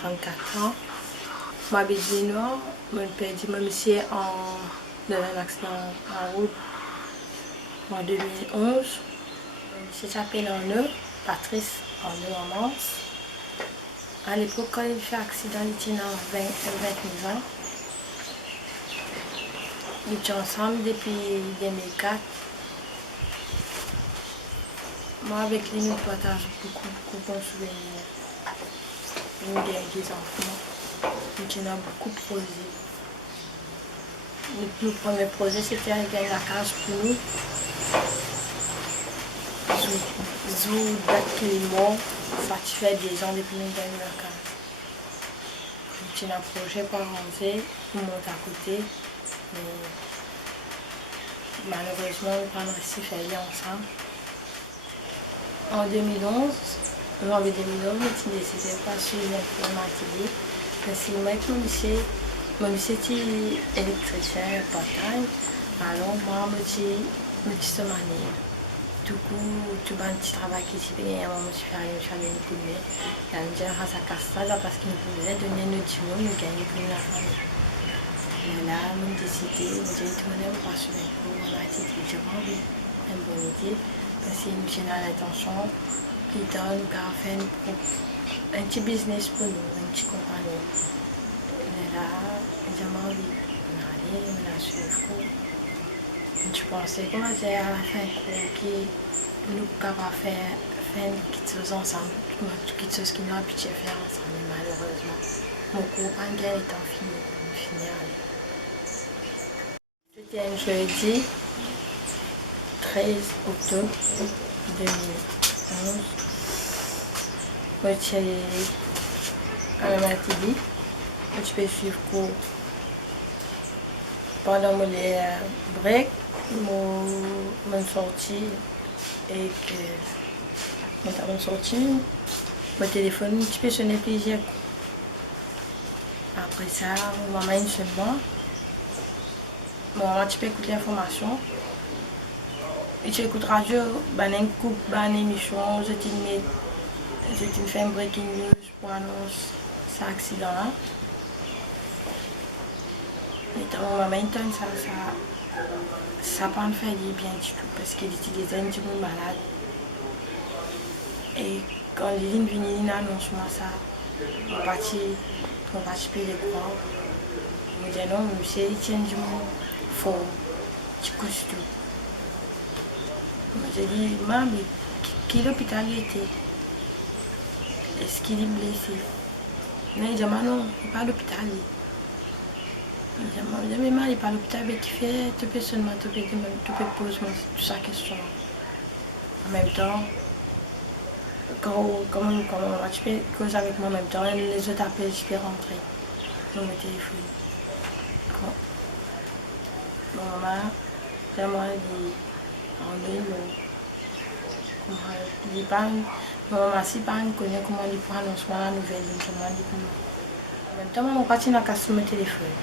34 ans. Moi, je suis noire. Je perdu mon monsieur dans un accident en route en 2011. Je s'appelle Arnaud, Patrice Arnaud en Mons. À l'époque, quand il fait accident, il était dans 29 ans. Nous étions ensemble depuis 2004. Moi, avec lui, nous partageons beaucoup de bons souvenirs. Nous avons des enfants. Nous avons beaucoup de projets. Notre premier projet, c'était de gagner la case pour nous. Zou date qu'il est mort, satisfait des gens depuis nous gagner la case. Nous avons un projet pour avancer, nous monter à côté. Mais malheureusement, nous n'avons pas réussi à faire ensemble. En 2011, en janvier 2011, j'ai décidé de pas suivre mon atelier. Parce que mon lycée était électricien part-time. Alors, moi, je suis manière. Du coup, tout le petit travail qui s'est fait, je suis allée une coup de main. Et je me suis dit, ça casse ça, parce qu'il nous pouvait donner notre diplôme, nous gagner pour la famille. Et là, je me suis décidé, je me suis dit, je pas suivre un cours, on a été étudiant, une bonne idée. Parce que nous avons l'intention, plus tard, nous avons fait un petit business pour nous, une petite compagnie. Et là, j'ai envie d'aller, on a suivi le cours. Je pensais qu'on allait à la fin du cours, qui nous avons fait une petite chose ensemble, une petite chose qui nous a habitué à faire ensemble, mais malheureusement, mon cours pas étant fini. C'était un jeudi 13 octobre 2011. Je suis allée à la matinée. Je peux suivre le cours. Pendant mon break, je suis sortie et que je suis sortie. Mon téléphone, je peux sonner plusieurs coups. Après ça, maman une seulement. Maman, tu peux écouter l'information. Et tu écoutes radio, une coupe, une émission, je te fais un breaking news pour annoncer cet accident-là. Et dans maman, ça n'a pas fait bien du tout parce qu'il était des gens qui sont malades. Et quand les lignes viennent, ils annoncent moi ça. On partit payer les croix. Je me dis non, monsieur, il tient du monde fort, petit costaud. J'ai dit, maman, quel hôpital il était? Est-ce qu'il est blessé? Mais il dit, non, il n'est pas à l'hôpital. Il dit, mais il n'est pas à l'hôpital, mais qui fait, tu peux seulement, tu peux poser toute sa question. En même temps, quand tu peux causer avec moi en même temps, les autres appels, je peux rentrer dans mon téléphone. Mon maman, moi, dit, en ligne, maman, si pas connaît comment il prend la nouvelle, en même temps, maman partit dans mon téléphone.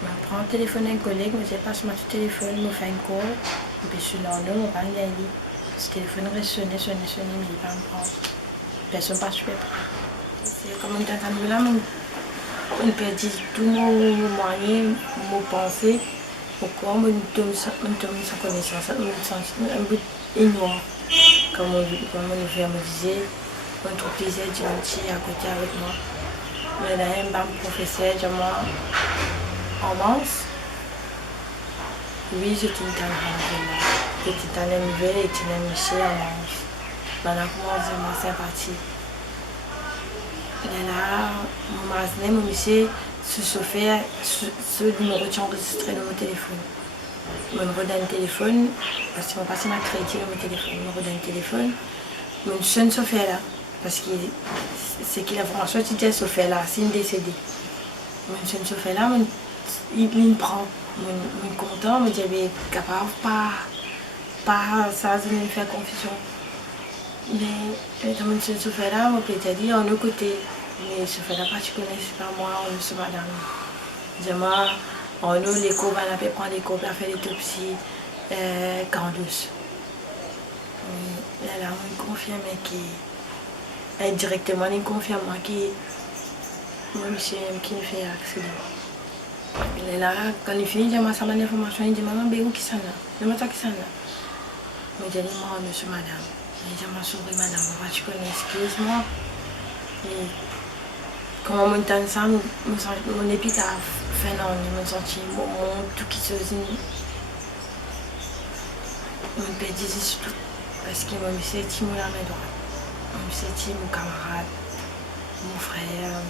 Je prends le téléphone d'un collègue, je passe mon téléphone, je fais un call, et puis je suis dans le monde, le téléphone reste sonné, mais il ne va pas me prendre. Personne ne passe super près. C'est comme une tentative là, on perd tout mon moyen, mon pensée, pourquoi on tombe sans connaissance, un bout ignorant. Comme on me disait, on trouve plaisir du métier à côté avec moi. Mais là, un professeur, en Mons. Oui, j'étais dans la nouvelle et j'étais dans le lycée en Mons. Maintenant, comment ma sympathie. Et là, mon lycée, ce numéro est enregistré dans mon téléphone. Je me redonne le téléphone, parce que je passe ma crédit dans mon téléphone. Je me redonne le téléphone, je sonne Sophia là, parce que c'est qu'il a l'information était Sophia là, c'est une décédée. Je sonne Sophia là, il me prend. Je suis content, je me dis, mais capable, pas ça, je me fais confusion. Mais quand je suis Sophia là, je peux dire, en autre côté, mais Sophia là, tu connais, c'est pas moi, on se bat dans le. Dis-moi, on a les cours, on a pu prendre les cours, on a fait l'autopsie, Candos. Là, on me confirme directement, il confirme que Moi, je qui fait accident. Il est là, quand il finit, il m'a ça l'information, il dit maman, où qui s'en a? Je me dis qui s'en a. Mais j'ai dit moi, monsieur, madame. Il dit ma souris, madame, tu connais, excuse-moi. Et quand on entend ça, mon épitaphe fait non, je me sens tout qui se dit. Je me dis tout. Parce que moi, c'est mon ami droit. C'est mon camarade, mon frère,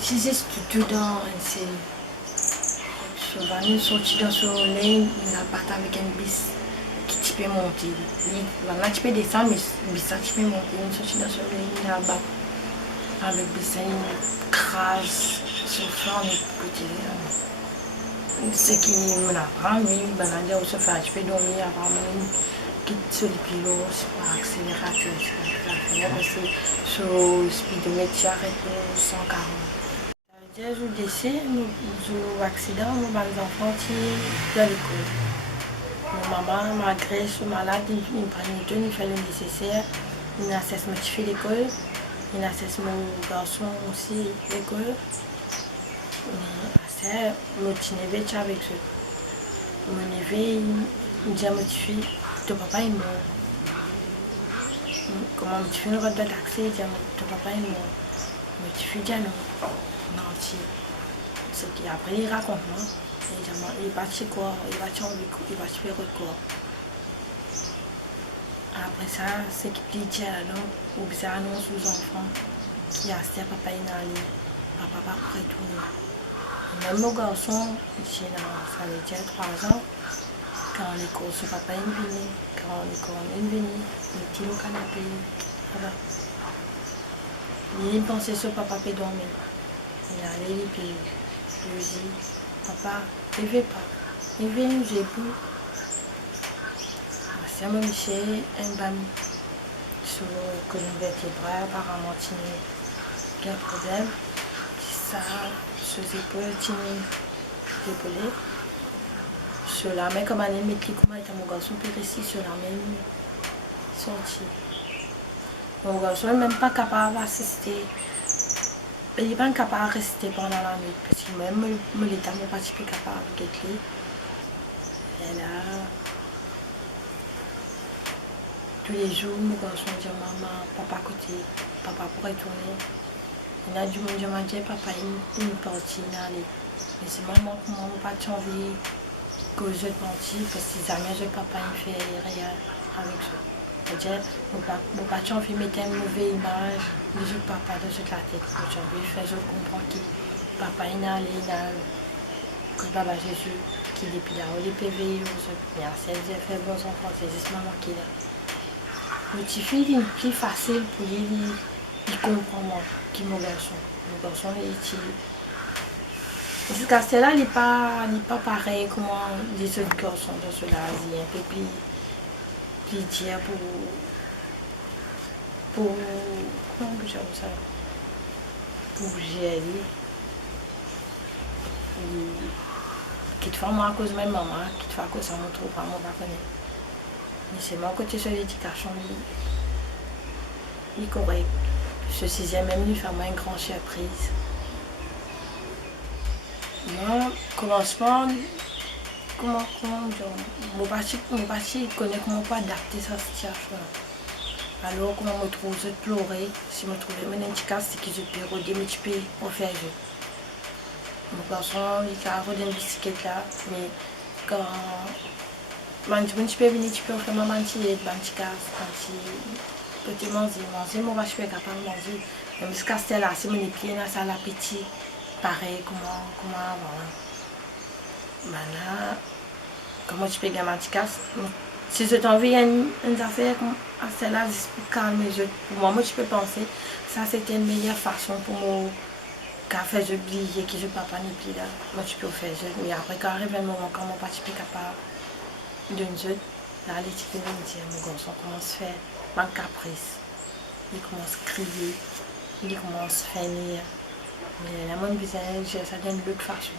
si c'est tout dans c'est souvent nous sortis dans ce lane, on a battu avec un bis qui peut monter. Là tu peux descendre, mais bis ça tu peux monter. On sortit dans ce lane, on a battu avec bis une crasse sur flanc de côté. Ce qui m'apprend, oui, balader au sofa, tu peux dormir avant même. Quitte sur le pilote, c'est pas accélérateur, c'est pas c'est sur le speedomètre, tu arrêtes pour 140. Déjà, je décès, nous accident, nous, les enfants, qui à l'école. Ma maman, malgré ce malade, il prend une tonne, il fait le nécessaire. Il assesse ma fille l'école, il assesse mon garçon aussi l'école. Mais je me suis avec eux. Je me suis dit à ma fille, ton papa est mort. Comment tu fais une route de taxi, ton papa est mort. Mais tu fais déjà non. Non, c'est qu'après il raconte moi. Il va chez quoi, il va chez il va faire quoi. Après ça, c'est qu'il dit alors, ou bien annonce aux enfants qui a acheté papa est allé, papa va retourner. Même mon garçon, ça avait déjà 3 ans. Quand l'école, son papa est venu, quand l'école est venu, il était au canapé. Voilà. Il pensait que papa peut dormir. Il allait les pays. Je lui dis, papa, il ne veut pas. Il veut nous époux. C'est mon Michel, un ban sur le colonne vertébrale, apparemment, il y a un problème. Ça, sur les épaules, épaulé. Sur la main, comme elle met les comment est mon garçon peut rester sur la main sortie. Mon garçon n'est même pas capable d'assister. Il n'est pas capable de rester pendant la nuit. Parce que même l'état n'est pas capable de lui. Et là, tous les jours, mon garçon dit maman, papa côté, papa pourrait tourner. Il a du monde qui m'a dit papa, il est parti, il est allé. Mais c'est maman qui m'a pas envie. Que je menti parce que jamais je papa ne fait rien avec ça. C'est-à-dire, mon papa fait mettre une mauvaise image de ce papa de la tête. Je comprends que papa est allé que papa Jésus qui depuis là, les PV, mais c'est fait bons enfants, c'est juste maman qui est là. Le petit fils est plus facile pour lui, il comprend moi, qui est mon garçon. Mon garçon est utile. Ce castel-là, il n'est pas pareil comme les autres garçons de cela. Il est un peu plus dire pour comment je dire ça? Pour gérer. Qui te fait moi à cause de ma maman, qui te fait à cause de mon trou, pas moi pas connaître. Mais c'est mon côté sur l'éducation, il est correct. Ce 6e même lui fait moi une grande surprise. Moi, commencement, comment dire, mon parti connaît comment pas adapter sa situation. Alors, comment me trouve, je pleurer, si je me trouvais mon petit cas, c'est que je peux redire, mais tu peux refaire jeu. Mon garçon, il a rodé une bicyclette là, mais quand tu peux venir, tu peux faire ma mantille, un petit cas, petit manger, moi, je suis capable de manger. Mais ce castel là, c'est mon pieds là, ça a l'appétit. Pareil, comment avant. Maintenant, comment tu peux gagner un petit casse? Si je t'envoie une affaire comme celle-là, pour calmer, pour moi, je peux penser ça c'était une meilleure façon pour moi faire oublier que je ne peux pas ni plus là. Moi, tu peux faire jeu. Mais après, quand arrive un moment, quand mon papa est capable d'une jeu, là, les petits me dire, mon garçon commence à faire un caprice. Il commence à crier, il commence à finir. Mais la même visage, ça donne l'autre façon.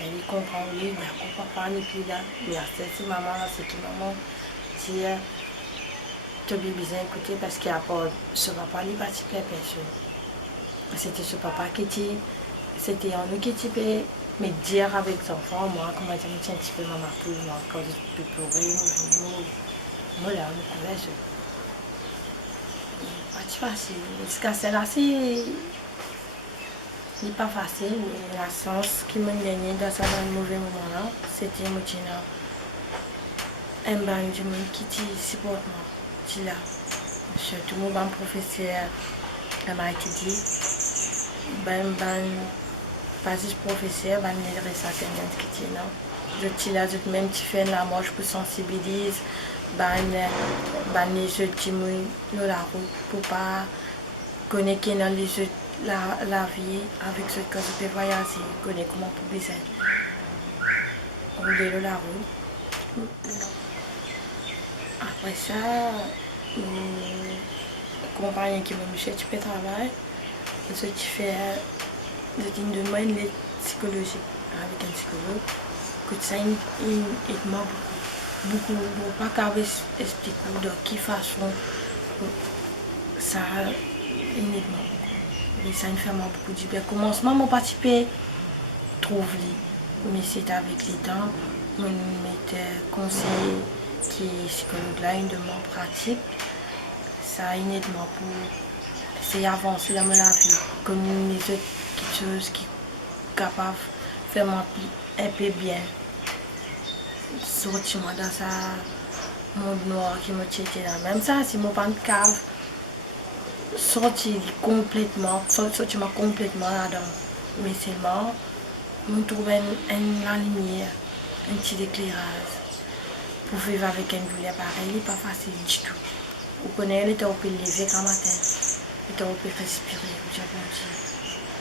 Il comprend, oui, d'accord, papa n'est plus là. Mais c'est maman, c'est que maman dit, tu as besoin d'écouter parce qu'il n'y a pas ce papa, il ne participe à personne. c'était ce papa qui était, c'était en nous qui était, mais dire avec les enfants, moi, comment dire, tiens, un petit peu maman, moi, quand je peux pleurer, moi, là, on me collège. Pas facile. Ce cas-là, c'est pas facile, mais la chance qui m'a gagné dans ce mauvais moment-là, c'était moi un ban du monde qui supporte moi, qui là. Surtout mon professeur, elle m'a dit, ban pas juste professeur, ban les resacaniens qui là. Je suis là, je même tu fais la marche pour sensibiliser, ban les jeux qui m'ont la route pour pas connaître dans les jeux la vie avec ce que je peux voyager, connaître comment pour bien rouler la route. Après ça, compagnie qui m'a mis tu peux travailler, et ce qui fait, je demande une psychologie avec un psychologue, que ça aide beaucoup, pas qu'à expliquer de quelle façon ça aide beaucoup. Et ça me fait beaucoup du bien. Commencement, mon participé trouve lui, mais c'est avec les temps, on met conseiller qui est psychologue là, une demande pratique. Ça aide moi pour essayer d'avancer dans ma vie, comme les autres quelque chose qui est capable de faire un peu bien. Sortir moi dans ça monde noir qui me tient là. Même ça, si mon pas de cave, sortir complètement là-dedans. Mais seulement, on trouve la lumière, un petit éclairage. Pour vivre avec une douleur pareille, il n'est pas facile du tout. Vous connaissez, il peut lever quand matin, il peut respirer, vous dire bon Dieu,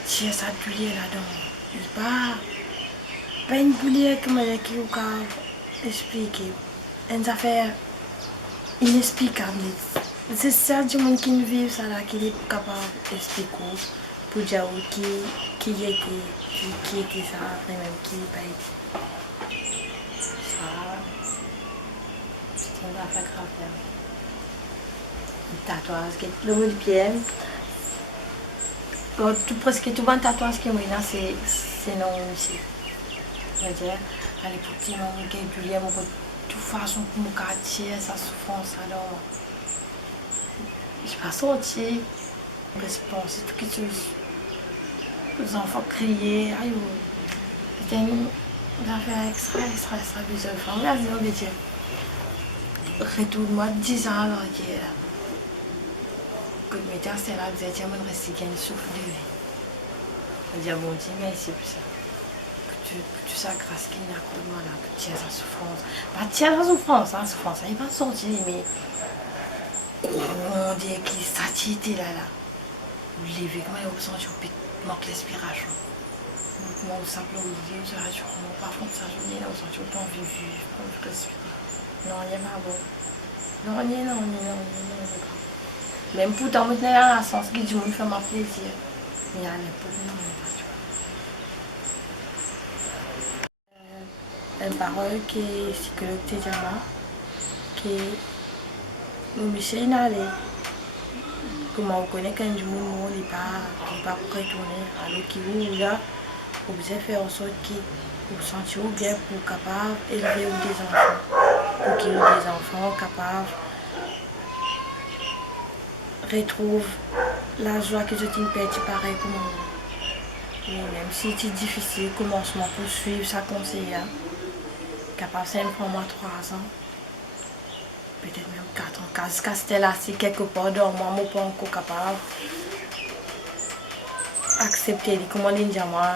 si ça douleur là-dedans, il n'est pas une douleur qui vous expliquer. Une affaire inexplicable. C'est ça du monde qui vit ça là, qui est capable d'expliquer pour dire qui était ça, après même qui n'est pas été. Ça, c'est une affaire grave. Tatouage, le mot de pied. Presque tout bon tatouage qui est là, c'est non aussi. Je veux dire, à l'époque, il y a du lien, de toute façon, pour mon quartier, sa souffrance, alors. Je ne suis pas sortie. Je pense tout quelque chose. Les enfants criaient, aïe, c'était une affaire extra bizarre. Regarde, on dit, retourne-moi 10 ans à l'arrière. Que le médecin c'était là, disait, tiens, mon reste, il y a une souffle de vie. On dit, bon Dieu, mais c'est plus ça. Que tu sais grâce qu'il y a quoi, là, que tu as sa souffrance. Pas tiens la souffrance, elle n'est pas sortie, mais on dit qu'il s'attirait là. Vous levez, comment il ressent, tu manques l'inspiration. Moi, au simple, au milieu, je rassure, par contre, ça, je dis, là, on sent tout le temps vivre, on peut respirer. Non, il n'y a pas bon. Non, pas. Même pourtant, maintenant, il y a un sens qui dit, me fait mon plaisir. Mais il y a l'époque, non, pas. Une parole qui est psychologue Tejama, qui est au lycée Nalé. Comment on connaît quand du monde n'est pas retourner. Alors qu'il est là, on peut faire en sorte qu'il se sentir bien pour capable d'élever des enfants. Pour qu'il y ait des enfants capables retrouve la joie que je t'ai perdu pareil pour moi. Et même si c'est difficile, commencement pour suivre sa conseillère, capable de faire moi 3 ans, peut-être même 4 ans. Quand c'était là, si quelque part dans moi, je ne suis pas encore capable d'accepter, comment dire moi,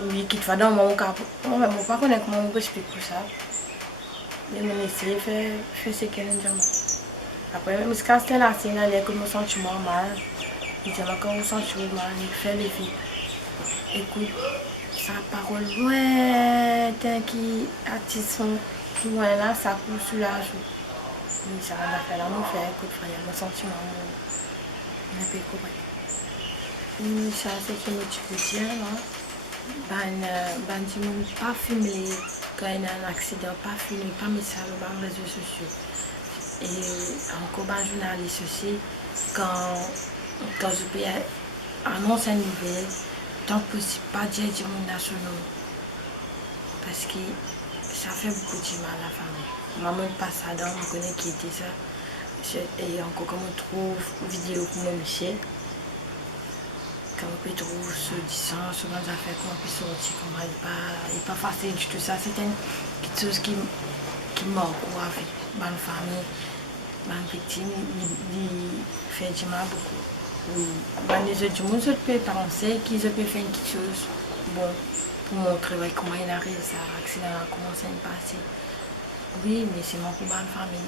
oui, qu'il va dans mon cas. Moi, je ne sais pas comment je explique tout ça. Mais je vais essayer de faire ce qu'elle dit. Après, même quand c'était là, c'est là que je me sens mal. Il dit, quand je me sens mal, il fait le vide. Écoute, sa parole lointaine qui attire son loin là, ça pousse sur la joue. Mais ça va faire là, on fait écoute, frère, mon sentiment, on a pas compris. Ça, c'est ce que je peux dire là. Ben, pas filmer quand il y a un accident, pas filmer, pas message sur les réseaux sociaux. Et encore un journaliste aussi, quand je peux annonce une nouvelle, tant que possible, pas dire du monde national. Parce que ça fait beaucoup de mal à la famille. Maman passe ça dans, on connaît qui était ça. Et encore comme on trouve vidéo pour mon Michel. Quand on peut trouver ce distance, souvent ça fait qu'on peut sortir, comment il n'est pas facile du tout ça. C'est quelque chose qui manque à vie. Dans la famille, dans la victime, il fait du mal beaucoup. Dans les autres du monde, je peux penser qu'ils peuvent faire quelque chose bon pour montrer comment il arrive, ça accident a commencé à passer. Oui, mais c'est mon combat de famille,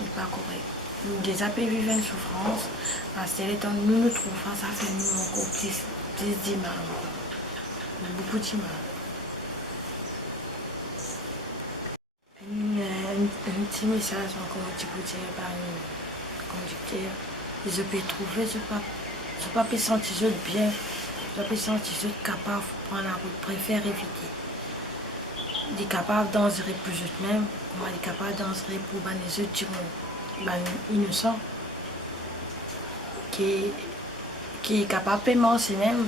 n'est pas correct. Nous déjà vivre une souffrance, parce que nous nous trouvons, ça fait nous encore plus de mal, beaucoup de mal. Un petit message encore un petit peu par un conducteur. Je peux trouver, je peux pas sentir bien, je peux sentir capable de prendre la route, préfère éviter. Il est capable d'endurer pour eux-mêmes, comment il est capable d'endurer pour les autres du monde. Innocent, qui est capable de penser même,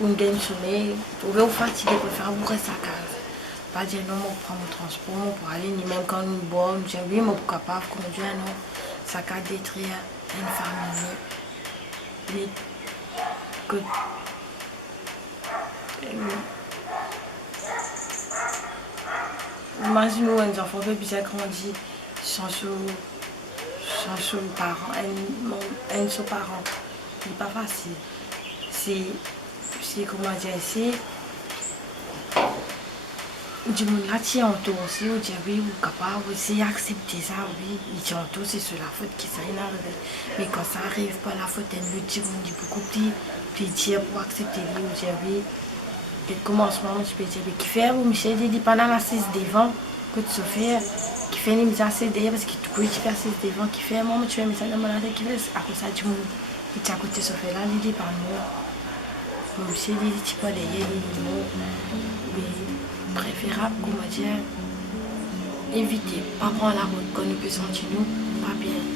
ou gagne sommeil, ou fatigué pour faire bourrer sa case. Pas dire non, on prend mon transport pour aller, ni même quand nous boit, nous disons oui, on est capable de conduire, non, ça peut détruire une famille. Que, imaginez un enfant qui a grandi sans son parent, un seul parent. Ce n'est pas facile. C'est comment dire, c'est du monde là tient en tout aussi, on dit oui, ou capable, c'est accepter ça, oui, il tient en tout, c'est sur la faute qui s'est arrivé. Mais quand ça arrive pas, la faute, elle le dit, on dit beaucoup plus dire pour accepter, on dit oui. Et le commencement, je peux dire, qui fait, ou Michel, il dit pendant l'assise devant, que tu souffres, qui fait les mises assez derrière, parce qu'il te fait assise devant, qui fait, moi, tu fais, mais ça dans mon tête, qui fait, à cause ça, du monde, qui tient à côté, sauf là, il dit par moi. Michel, il dit, tu peux derrière, il dit non, mais préférable, comment dire, éviter, pas prendre la route, quand nous peut sentir nous, pas bien.